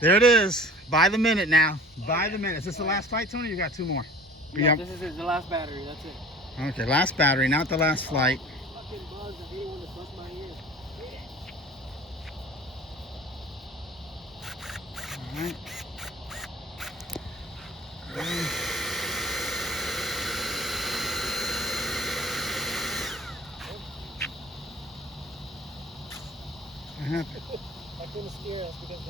There it is. By the minute now. By the minute. Is this the last flight, Tony? You got two more? No, this is it. The last battery. That's it. Okay, last battery, not the last flight. Fucking bugs. I hate when they bust my ears. All right. What happened? I couldn't steer us because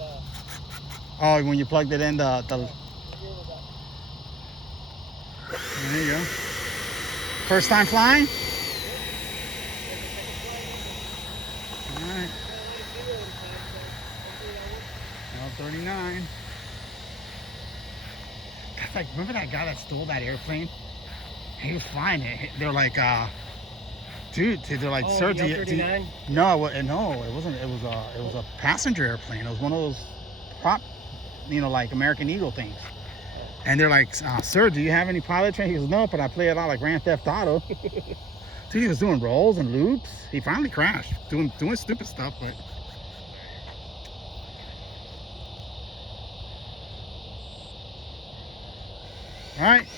Oh, when you plugged it in, the gear was out. there you go. First time flying? All right. L39. That's like, remember that guy that stole that airplane? He was flying it. They're like, dude, they're like, sir, the L39? No, it wasn't. It was a passenger airplane. It was one of those prop, like American Eagle things. And they're like, sir, do you have any pilot training? He goes, no, but I play it out like Grand Theft Auto. Dude, he was doing rolls and loops. He finally crashed, doing stupid stuff, but. All right,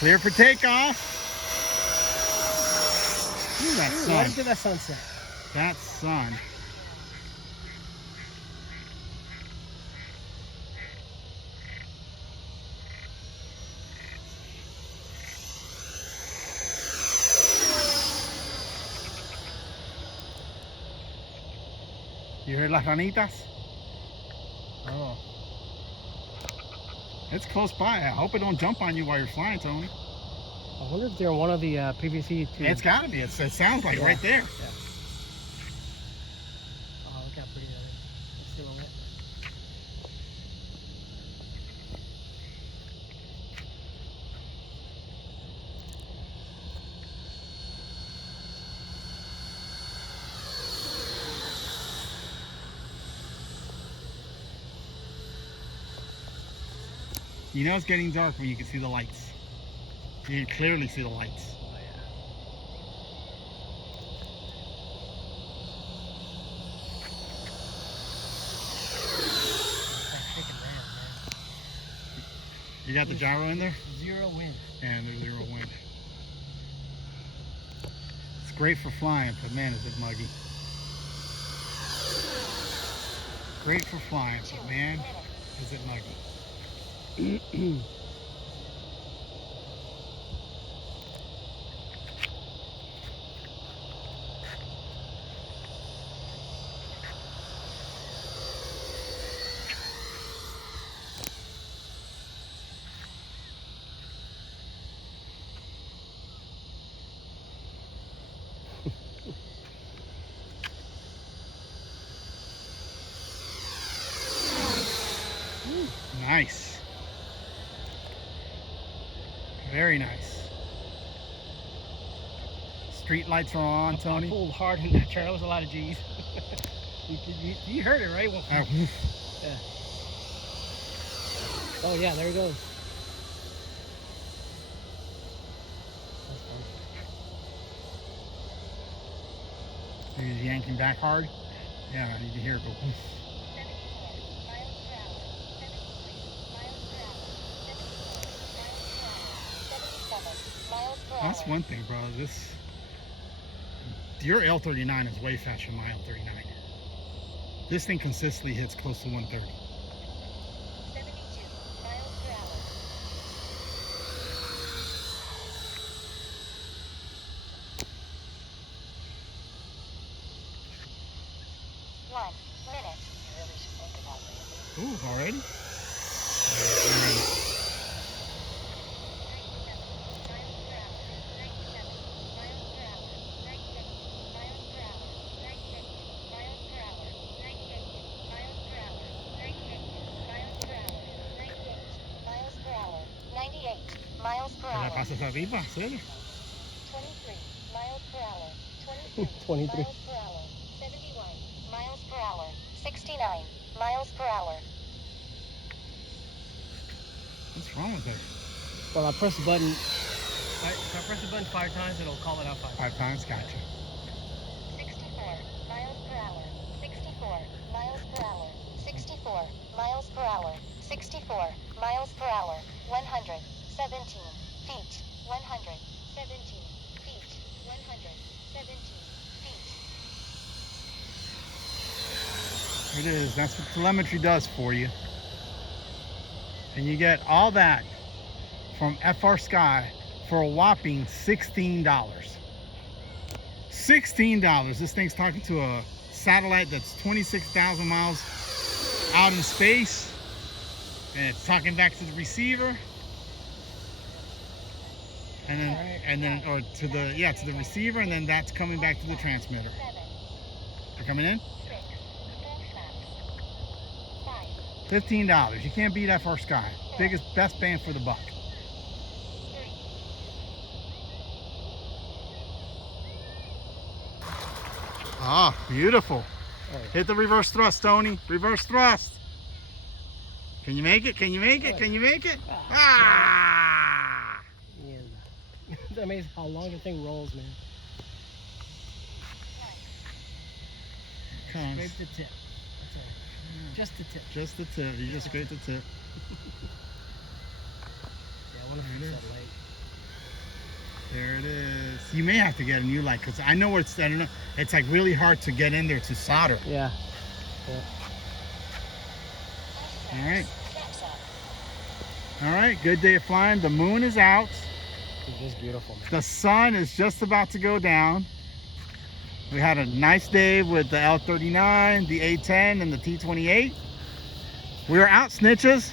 clear for takeoff. Ooh, that sun. Right into that sunset. That sun. You heard las ranitas? Oh. It's close by. I hope it don't jump on you while you're flying, Tony. I wonder if they're one of the PVC too. It's got to be. It sounds like right there. Yeah. Oh, look how pretty that is. The silhouette. You know it's getting dark when you can see the lights. You can clearly see the lights. Oh, yeah. It's like shaking land, man. You got the gyro in there? Zero wind. And there's zero wind. It's great for flying, but man, is it muggy. Great for flying, but man, is it muggy. Nice. Very nice. Street lights are on, Tony. I pulled hard in that turn. That was a lot of G's. you heard it, right? Well, yeah. Oh, yeah, there it goes. You're yanking back hard? Yeah, you can hear it go. That's one thing, bro. Your L39 is way faster than my L39. This thing consistently hits close to 130. 72 miles per hour. One minute. You really should think about it. Ooh, already? Miles per ¿Qué le hour. pasas arriba? ¿Serio? 23 miles per hour. 23 23. miles per hour. 71 miles per hour. 69 miles per hour. What's wrong with it? Well, I press the button. If I press the button 5 times, it'll call it out 5 times. 5 times? Gotcha. 64 miles per hour. 64 miles per hour. 64 64 miles per hour. 117 feet. 117 feet. 117 feet. It is. That's what telemetry does for you. And you get all that from FR Sky for a whopping $16. $16. This thing's talking to a satellite that's 26,000 miles out in space, and it's talking back to the receiver, and then or to the receiver, and then that's coming back to the transmitter. They're coming in. $15. You can't beat FR Sky. Best bang for the buck. Ah, beautiful. Hit the reverse thrust, Tony. Reverse thrust. Can you make it? Can you make it? Can you make it? Ah! Yeah. It's amazing how long the thing rolls, man. Scrape the tip. That's all. Just the tip. Just the tip. You just scrape the tip. Yeah, I want to fix that light. There it is. You may have to get a new light because I know it's. I don't know. It's like really hard to get in there to solder. Yeah. All right. All right. Good day of flying. The moon is out. It's just beautiful, man. The sun is just about to go down. We had a nice day with the L39, the A10, and the T28. We were out, snitches.